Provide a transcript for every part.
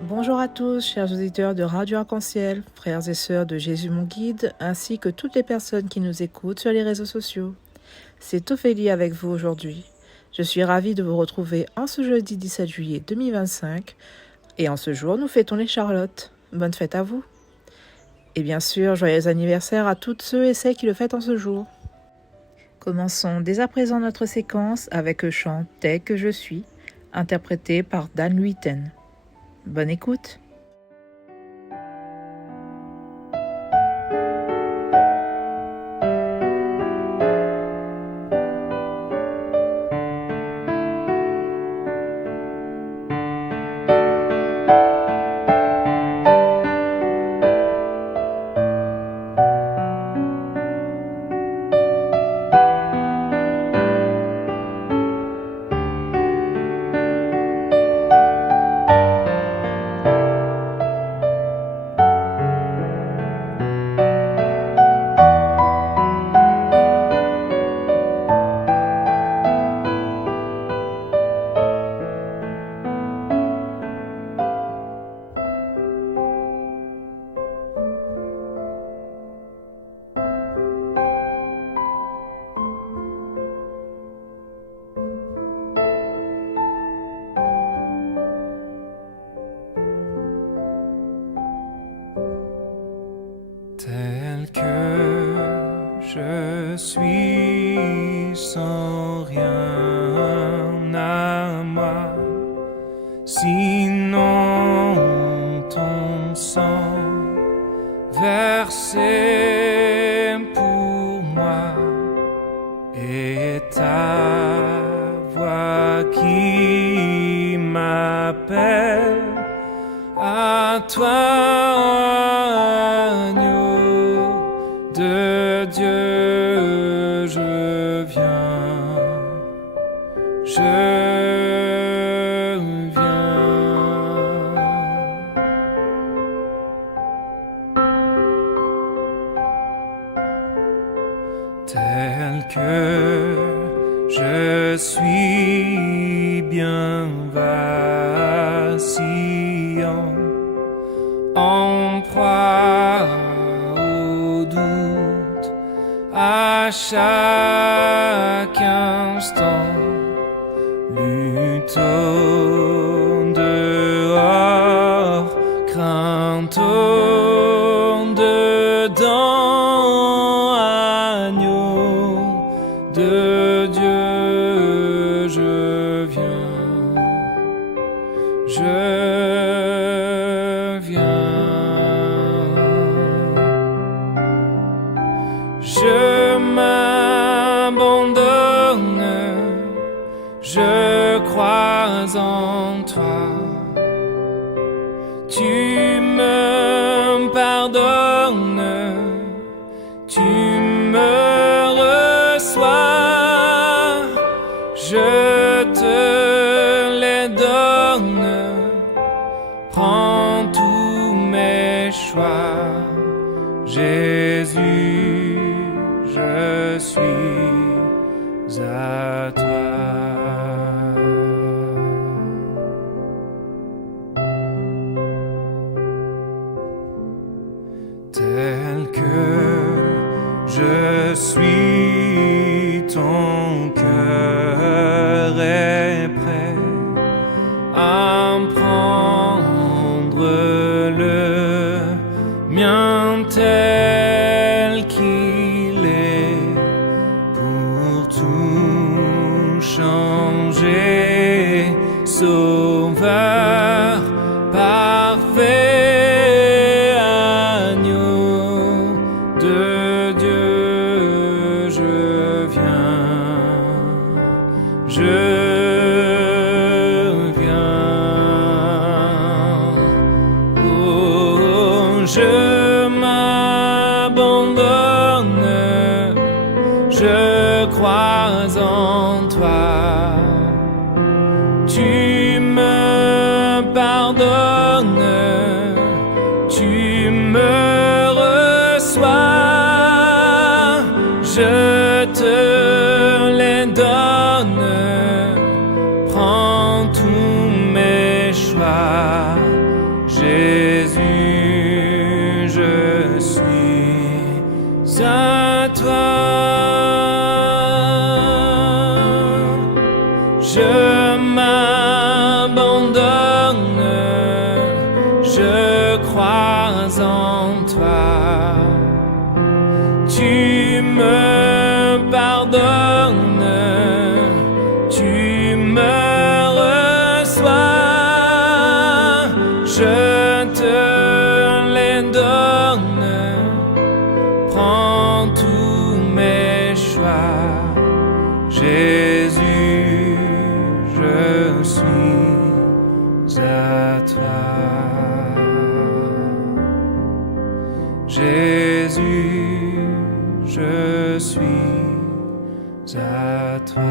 Bonjour à tous, chers auditeurs de Radio Arc-en-Ciel, frères et sœurs de Jésus mon guide, ainsi que toutes les personnes qui nous écoutent sur les réseaux sociaux. C'est Ophélie avec vous aujourd'hui. Je suis ravie de vous retrouver en ce jeudi 17 juillet 2025. Et en ce jour, nous fêtons les Charlottes. Bonne fête à vous. Et bien sûr, joyeux anniversaire à toutes ceux et celles qui le fêtent en ce jour. Commençons dès à présent notre séquence avec le chant « Tel que je suis », interprété par Dan Luiten. Bonne écoute. Tel que je suis sans rien à moi, sinon ton sang versé pour moi et ta voix qui m'appelle à toi. De Dieu, je viens, tel que je suis bien vacillant, en proie au doute à chaque instant, lutte au dehors, crainte au dedans, agneau de Dieu, je viens, je m'abandonne, je crois en toi. Tu me pardonnes, tu me reçois, je te les donne, prends tous mes choix, Jésus, je suis à toi. Tel que je suis, ton cœur est prêt à prendre le mien tel qu'il est, pour tout changer, Sauveur parfait. Je m'abandonne, je crois en toi. je m'abandonne, je crois en toi. Tu me pardonnes, tu me reçois, je te les donne, prends tous mes choix. Jésus, je suis à toi. Jésus, je suis à toi.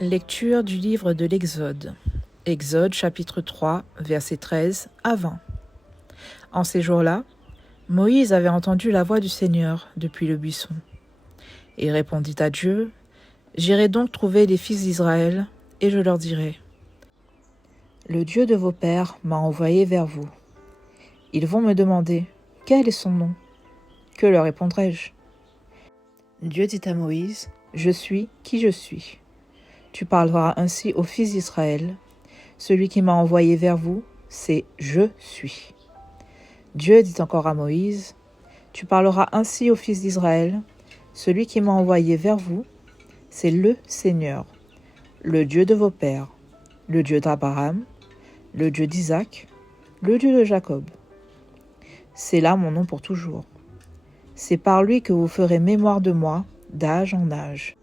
Lecture du livre de l'Exode. Exode chapitre 3, versets 13 à 20. En ces jours-là, Moïse avait entendu la voix du Seigneur depuis le buisson. Il répondit à Dieu, « J'irai donc trouver les fils d'Israël, et je leur dirai, « Le Dieu de vos pères m'a envoyé vers vous. Ils vont me demander, quel est son nom? Que leur répondrai-je? » Dieu dit à Moïse, « Je suis qui je suis. » Tu parleras ainsi aux fils d'Israël. Celui qui m'a envoyé vers vous, c'est « Je suis ». Dieu dit encore à Moïse, « Tu parleras ainsi aux fils d'Israël. Celui qui m'a envoyé vers vous, c'est le Seigneur, le Dieu de vos pères, le Dieu d'Abraham, le Dieu d'Isaac, le Dieu de Jacob. C'est là mon nom pour toujours. C'est par lui que vous ferez mémoire de moi, d'âge en âge.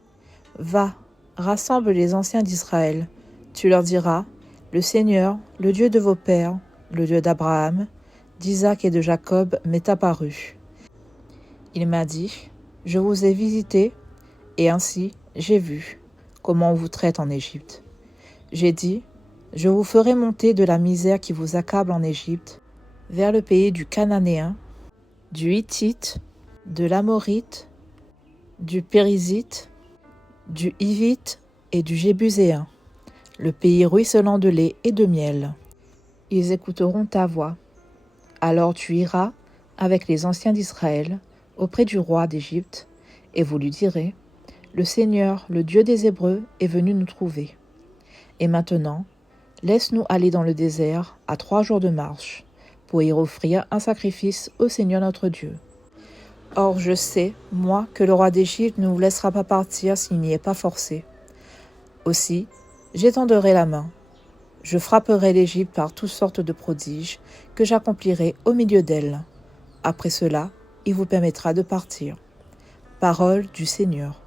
Va, rassemble les anciens d'Israël. Tu leur diras, le Seigneur, le Dieu de vos pères, le Dieu d'Abraham, d'Isaac et de Jacob m'est apparu. Il m'a dit, je vous ai visité, et ainsi j'ai vu comment on vous traite en Égypte. J'ai dit, je vous ferai monter de la misère qui vous accable en Égypte, vers le pays du Cananéen, du Hittite, de l'Amorite, du Périzite, du Hivite et du Jébuséen, le pays ruisselant de lait et de miel. Ils écouteront ta voix. Alors tu iras avec les anciens d'Israël auprès du roi d'Égypte, et vous lui direz, le Seigneur, le Dieu des Hébreux, est venu nous trouver. Et maintenant, laisse-nous aller dans le désert à 3 jours de marche, pour y offrir un sacrifice au Seigneur notre Dieu. Or je sais, moi, que le roi d'Égypte ne vous laissera pas partir s'il n'y est pas forcé. Aussi, j'étendrai la main. Je frapperai l'Égypte par toutes sortes de prodiges que j'accomplirai au milieu d'elle. Après cela, il vous permettra de partir. Parole du Seigneur.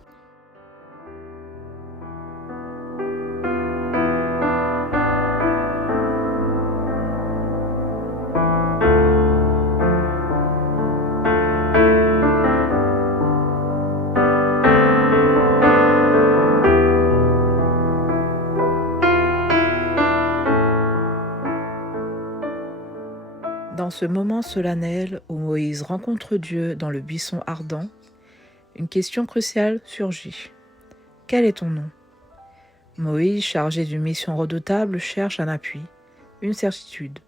Dans ce moment solennel où Moïse rencontre Dieu dans le buisson ardent, une question cruciale surgit. Quel est ton nom? Moïse, chargé d'une mission redoutable, cherche un appui, une certitude.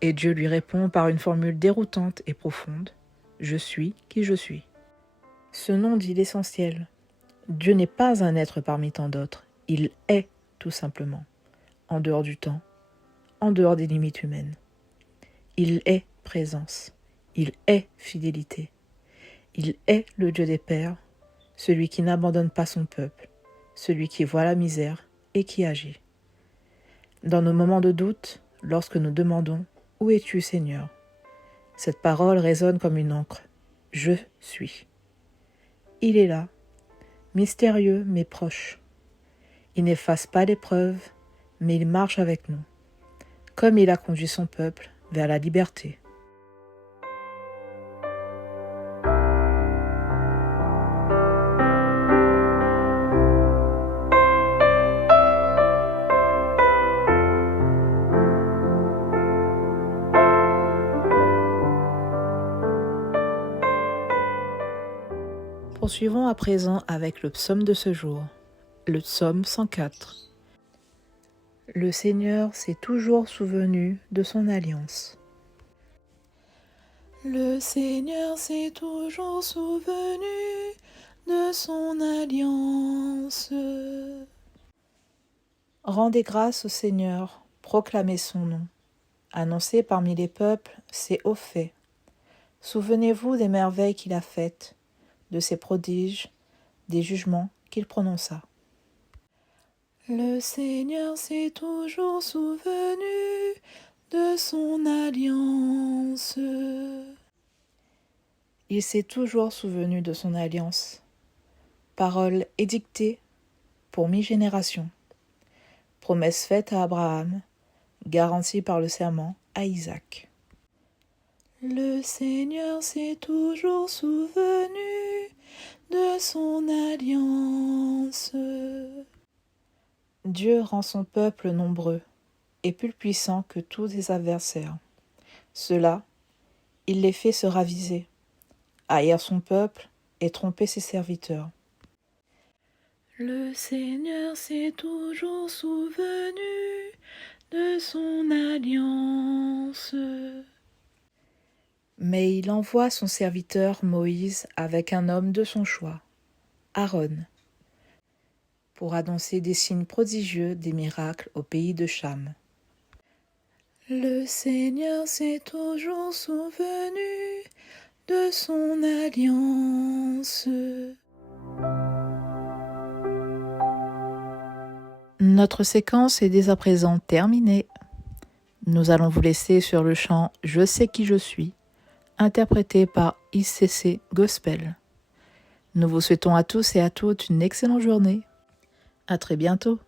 Et Dieu lui répond par une formule déroutante et profonde. Je suis qui je suis. Ce nom dit l'essentiel. Dieu n'est pas un être parmi tant d'autres. Il est, tout simplement, en dehors du temps, en dehors des limites humaines. Il est présence, il est fidélité, il est le Dieu des pères, celui qui n'abandonne pas son peuple, celui qui voit la misère et qui agit. Dans nos moments de doute, lorsque nous demandons « Où es-tu, Seigneur ?» cette parole résonne comme une encre. Je suis. Il est là, mystérieux mais proche. Il n'efface pas l'épreuve, mais il marche avec nous, comme il a conduit son peuple vers la liberté. Poursuivons à présent avec le psaume de ce jour, le psaume 104. Le Seigneur s'est toujours souvenu de son alliance. Le Seigneur s'est toujours souvenu de son alliance. Rendez grâce au Seigneur, proclamez son nom. Annoncez parmi les peuples ses hauts faits. Souvenez-vous des merveilles qu'il a faites, de ses prodiges, des jugements qu'il prononça. Le Seigneur s'est toujours souvenu de son alliance. Il s'est toujours souvenu de son alliance. Parole édictée pour 1000 générations. Promesse faite à Abraham, garantie par le serment à Isaac. Le Seigneur s'est toujours souvenu de son alliance. Dieu rend son peuple nombreux et plus puissant que tous ses adversaires. Cela, il les fait se raviser, haïr son peuple et tromper ses serviteurs. Le Seigneur s'est toujours souvenu de son alliance. Mais il envoie son serviteur Moïse avec un homme de son choix, Aaron, pour annoncer des signes prodigieux, des miracles au pays de Cham. Le Seigneur s'est toujours souvenu de son alliance. Notre séquence est dès à présent terminée. Nous allons vous laisser sur le chant « Je sais qui je suis », interprété par ICC Gospel. Nous vous souhaitons à tous et à toutes une excellente journée. À très bientôt.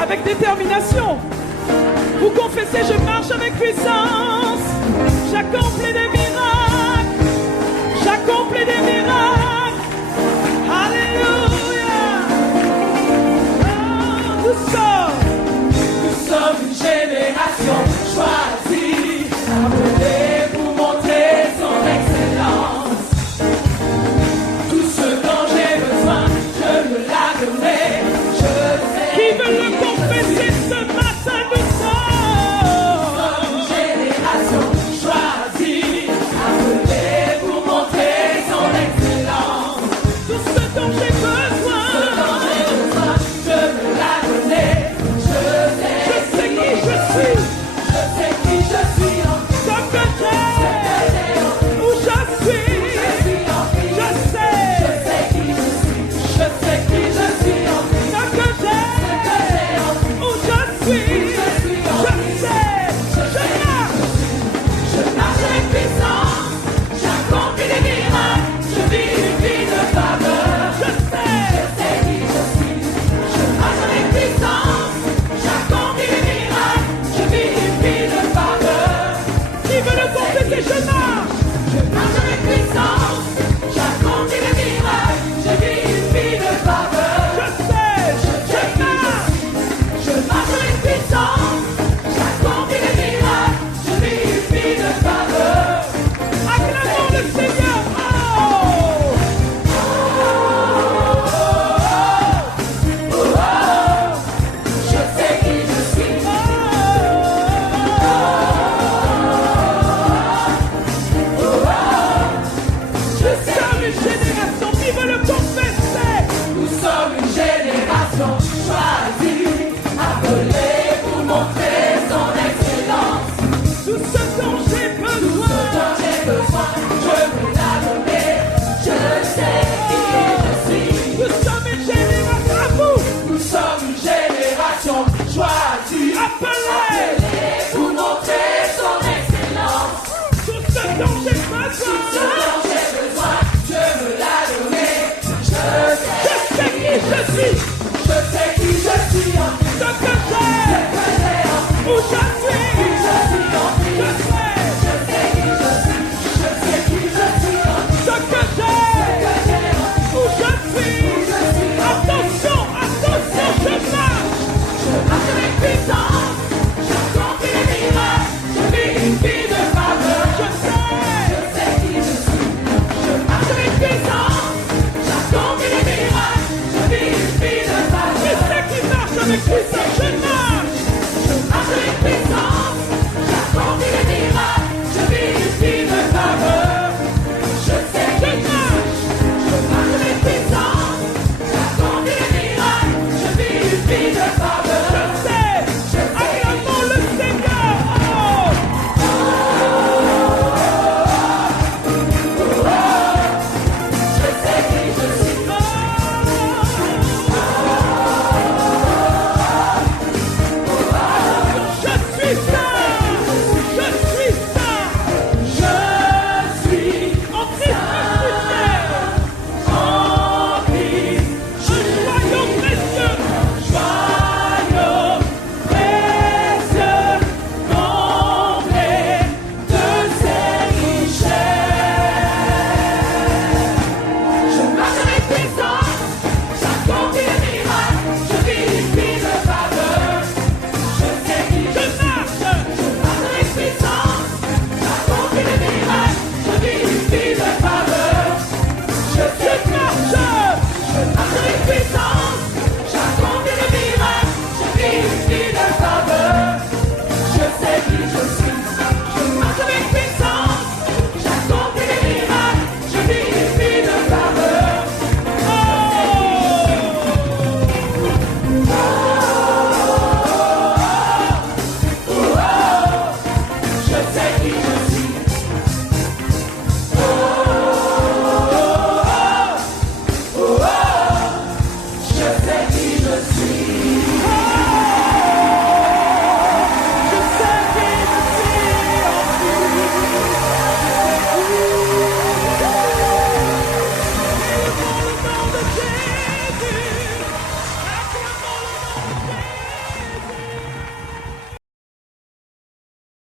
Avec détermination, vous confessez, je marche avec puissance, j'accomplis des miracles, j'accomplis des miracles, alléluia. Nous sommes une génération choisie, appelée